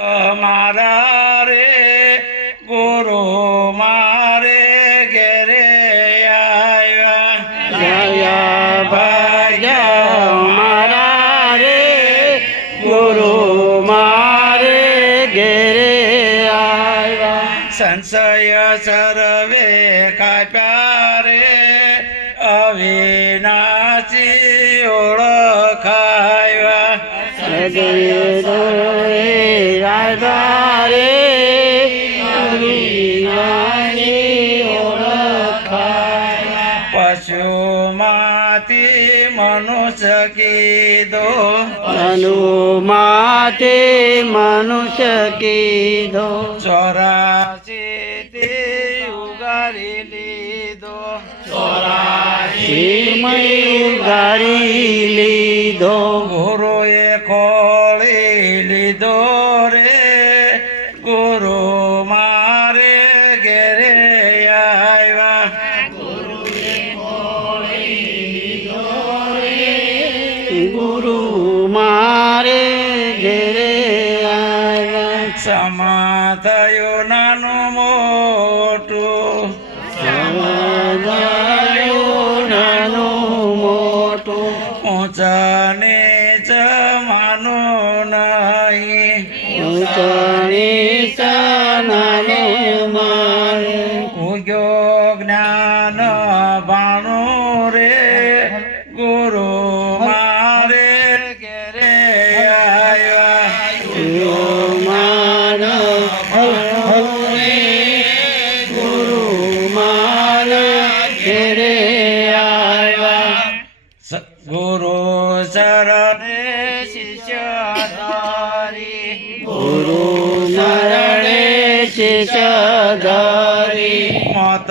મારા રે ગુરુ મારે ઘેરે આવ્યા ભયા મારા રે ગુરુ મારે ઘેરે આવ્યા સંશય સરવે કાપ્યા રે અવિનાશી ઓળખાવ્યા પશુમાંથી મનુષ્ય કીધો અનુમાતે મનુષ્ય કીધો ચોરાશી ઉગારી લીધો ચોરાશી ઉગારી લીધો ઘોરો sama yo ગુરુ શરણે શિષ્ય ધારી ગુરુ શરણે શિષ્ય ધારી મત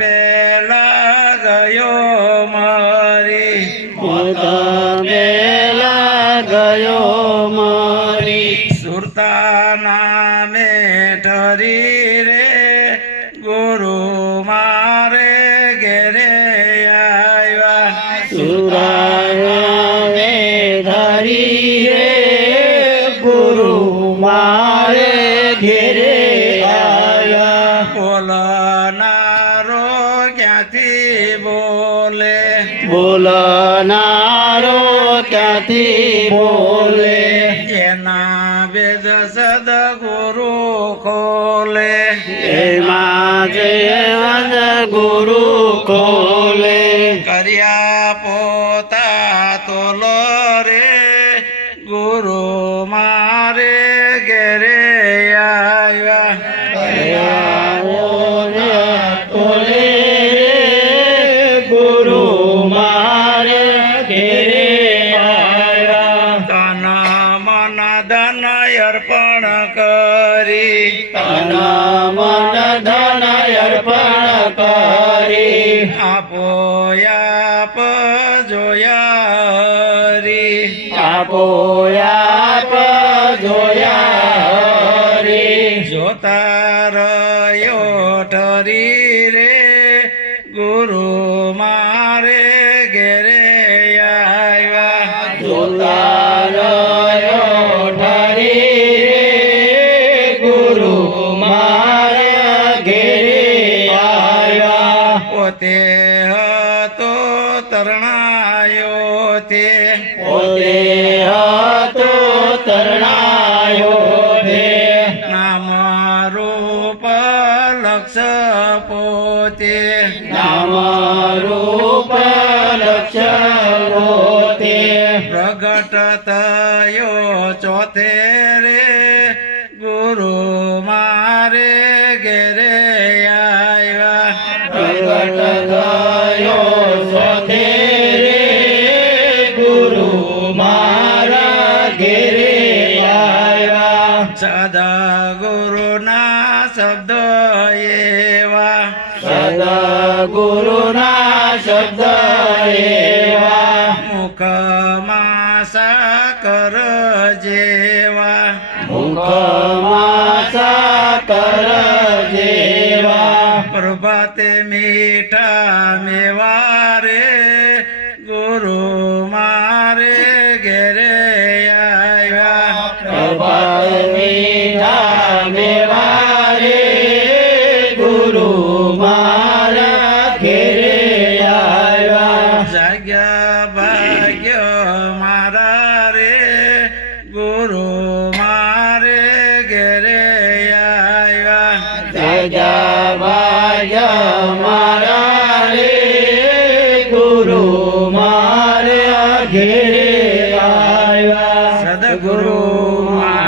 પેલા ગયો મારી મત પેલા ગયો મારી સુરતાના ગણાવે ધરી રે ગુરુ મારે ઘેરે આયા બોલનારો ક્યાંથી બોલે બોલનારો ક્યાંથી બોલે એના વેદ સદ ગુરુ ખોલે એમાં જે ગુરુ ખોલે કર્યા তোল রে গুরু মারে গেরে আয়া અર્પણ કરી તન મન ધન અર્પણ કરી આપ આપોયાપ જોયા હરી જોતા રહ્યો ઠરી રે ગુરુ મારે પથે રે ગુરુ મારે ઘેરે સદા ગુરુના શબ્દો પ્રભાતે મીઠા મેવારે ગુરુ મારે ઘેરે આવ્યા પ્રભાતે મીઠા મેવારે ગુરુ મારા ઘેરે આવ્યા જાગ્યા ભાગ્યો મારા الدنيا